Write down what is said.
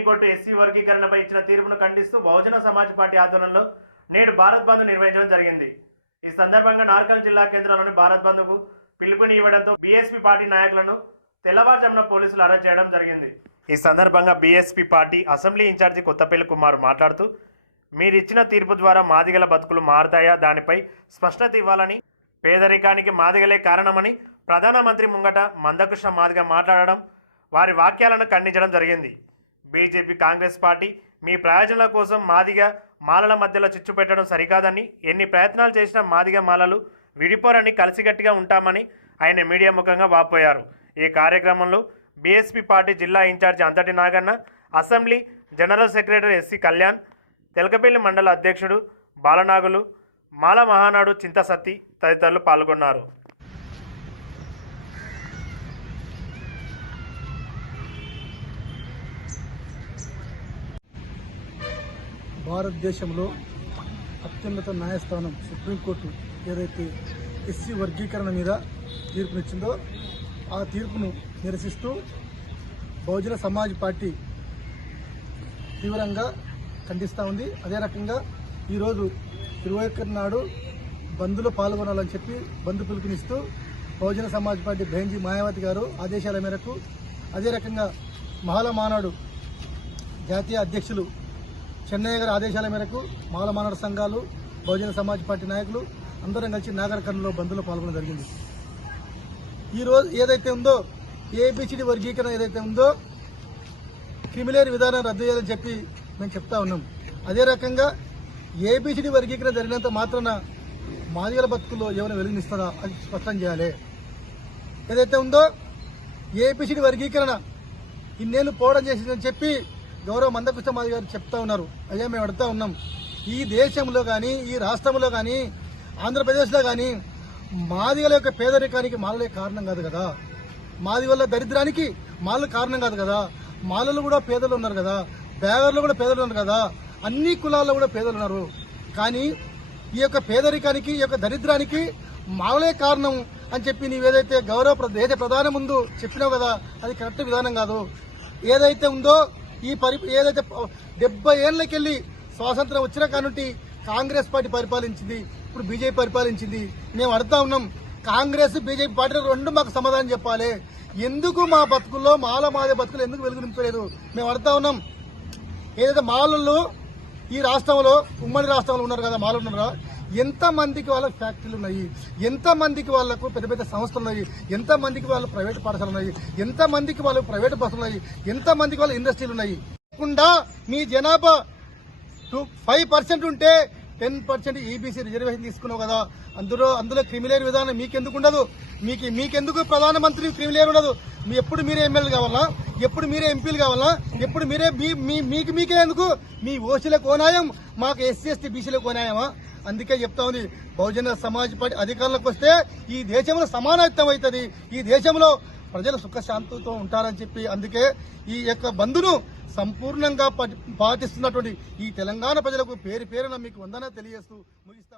Supreme court SC వర్గీకరణపై ఇచ్చిన తీర్పును ఖండిస్తూ బహుజన సమాజ్ పార్టీ ఆధ్వర్యంలో నేడు భారత్ బంద్ నిర్వహించడం జరిగింది. ఈ సందర్భంగా నార్కల్ జిల్లా కేంద్రంలోని భారత్ బంద్కు పిలుపుని ఇవ్వడంతో బీఎస్పీ పార్టీ నాయకులను తెల్లవారుజామున పోలీసులు అరెస్ట్ చేయడం జరిగింది. ఈ సందర్భంగా BSP party assembly incharge Kothapalli Kumar మాట్లాడుతూ మీరిచ్చిన తీర్పు ద్వారా మాదిగల బతుకులు మారతాయా? దానిపై స్పష్టత ఇవ్వాలని పేదరికానికి మాదిగలే కారణమని ప్రధానమంత్రి ముంగట మందకృష్ణ మాదిగ మాట్లాడడం వారి వాక్యాలను ఖండించడం జరిగింది. బీజేపీ కాంగ్రెస్ పార్టీ మీ ప్రయోజనాల కోసం మాదిగా మాలల మధ్యలో చిచ్చు పెట్టడం సరికాదని ఎన్ని ప్రయత్నాలు చేసినా మాదిగా మాలలు విడిపోరని కలిసిగట్టిగా ఉంటామని ఆయన మీడియా ముఖంగా వాపోయారు. ఈ కార్యక్రమంలో బీఎస్పీ పార్టీ జిల్లా incharge Anthati Naganna assembly general secretary SC Kalyan Telakapalli మండల అధ్యక్షుడు బాలనాగులు మాల మహానాడు చింతసత్తి తదితరులు పాల్గొన్నారు. భారతదేశంలో అత్యున్నత న్యాయస్థానం సుప్రీంకోర్టు ఏదైతే ఎస్సీ వర్గీకరణ మీద తీర్పునిచ్చిందో ఆ తీర్పును నిరసిస్తూ బహుజన సమాజ్ పార్టీ తీవ్రంగా ఖండిస్తూ ఉంది. అదే రకంగా ఈరోజు ఇరవై ఒకటి నాడు బంద్లో పాల్గొనాలని చెప్పి బంద్ పిలుపునిస్తూ బహుజన సమాజ్ పార్టీ బెంజీ మాయావతి గారు ఆదేశాల మేరకు అదే రకంగా మహాల మానాడు జాతీయ అధ్యక్షులు చెన్నయ్య గారి ఆదేశాల మేరకు మాల మానవ సంఘాలు బహుజన సమాజ్ పార్టీ నాయకులు అందరం కలిసి నాగరికర్ణలో బంద్లో పాల్గొనడం జరిగింది. ఈరోజు ఏదైతే ఉందో ఏబిసిడి వర్గీకరణ ఏదైతే ఉందో క్రిమిలేర్ విధానం రద్దు చేయాలని చెప్పి మేము చెప్తా ఉన్నాం. అదే రకంగా ఏబిసిడి వర్గీకరణ జరిగినంత మాత్రాన మాదిగల బతుకుల్లో ఏమైనా వెలుగునిస్తారా అది స్పష్టం చేయాలి. ఏదైతే ఉందో ఏపీసీడీ వర్గీకరణ ఇన్నేళ్ళు పోవడం చేసిందని చెప్పి గౌరవ మందకృష్ణ మాది గారు చెప్తా ఉన్నారు. అయ్యా మేము అడుగుతా ఉన్నాం. ఈ దేశంలో కానీ ఈ రాష్ట్రంలో కానీ ఆంధ్రప్రదేశ్లో కానీ మాదిగల యొక్క పేదరికానికి మాలలే కారణం కాదు కదా. మాది వల్ల దరిద్రానికి మాలలు కారణం కాదు కదా. మాలలు కూడా పేదలు ఉన్నారు కదా. బేగర్లు కూడా పేదలు ఉన్నారు కదా. అన్ని కులాల్లో కూడా పేదలు ఉన్నారు. కానీ ఈ యొక్క పేదరికానికి ఈ యొక్క దరిద్రానికి మాలలే కారణం అని చెప్పి నీవేదైతే గౌరవ దేశ ప్రధాని ముందు చెప్పినావు కదా అది కరెక్ట్ విధానం కాదు. ఏదైతే ఉందో ఈ పరి ఏదైతే ప- డెబ్బై ఏళ్ళకెళ్ళి స్వాతంత్రం వచ్చిన కానుంటి కాంగ్రెస్ పార్టీ పరిపాలించింది ఇప్పుడు బీజేపీ పరిపాలించింది. మేము అడుగుతా ఉన్నాం కాంగ్రెస్ బీజేపీ పార్టీ రెండు మాకు సమాధానం చెప్పాలి. ఎందుకు మా బతుకుల్లో మాల మాదే బతుకులు ఎందుకు వెలుగు నింపలేదు? మేము అడుగుతా ఉన్నాం. ఏదైతే మాలలు ఈ రాష్ట్రంలో ఉమ్మడి రాష్ట్రంలో ఉన్నారు కదా మాలు ఉన్నారా? మందికి వాళ్ళ ఫ్యాక్టరీలు ఉన్నాయి? ఎంత మందికి వాళ్ళకు పెద్ద పెద్ద సంస్థలు ఉన్నాయి? ఎంత మందికి వాళ్ళ ప్రైవేట్ పాఠశాలలు ఉన్నాయి? ఎంత మందికి వాళ్ళకు ప్రైవేట్ బస్సులు ఉన్నాయి? ఎంత మందికి వాళ్ళ ఇండస్ట్రీలు ఉన్నాయి? కాకుండా మీ జనాభా టూ ఫైవ్ పర్సెంట్ ఉంటే టెన్ పర్సెంట్ ఈబీసీ రిజర్వేషన్ తీసుకున్నావు కదా. అందులో అందులో క్రిమిలేర్ విధానం మీకెందుకు ఉండదు? మీకు మీకెందుకు ప్రధానమంత్రి క్రిమిలేర్ ఉండదు? మీ ఎప్పుడు మీరే ఎమ్మెల్యే కావాలా? ఎప్పుడు మీరే ఎంపీలు కావాలా? ఎప్పుడు మీరే మీ- మీకు మీకే ఎందుకు? మీ ఓసీల కోనాయం మాకు ఎస్సీ ఎస్టీ బీసీల కోనాయమా అందుకే చెప్తా ఉంది బహుజన సమాజ్ పార్టీ అధికారంలోకి వస్తే ఈ దేశంలో సమానత్వం అవుతుంది. ఈ దేశంలో ప్రజలు సుఖశాంతితో ఉంటారని చెప్పి అందుకే ఈ యొక్క బంధును సంపూర్ణంగా పాటిస్తున్నటువంటి ఈ తెలంగాణ ప్రజలకు పేరు పేరున మీకు వందన తెలియజేస్తూ ముగిస్తా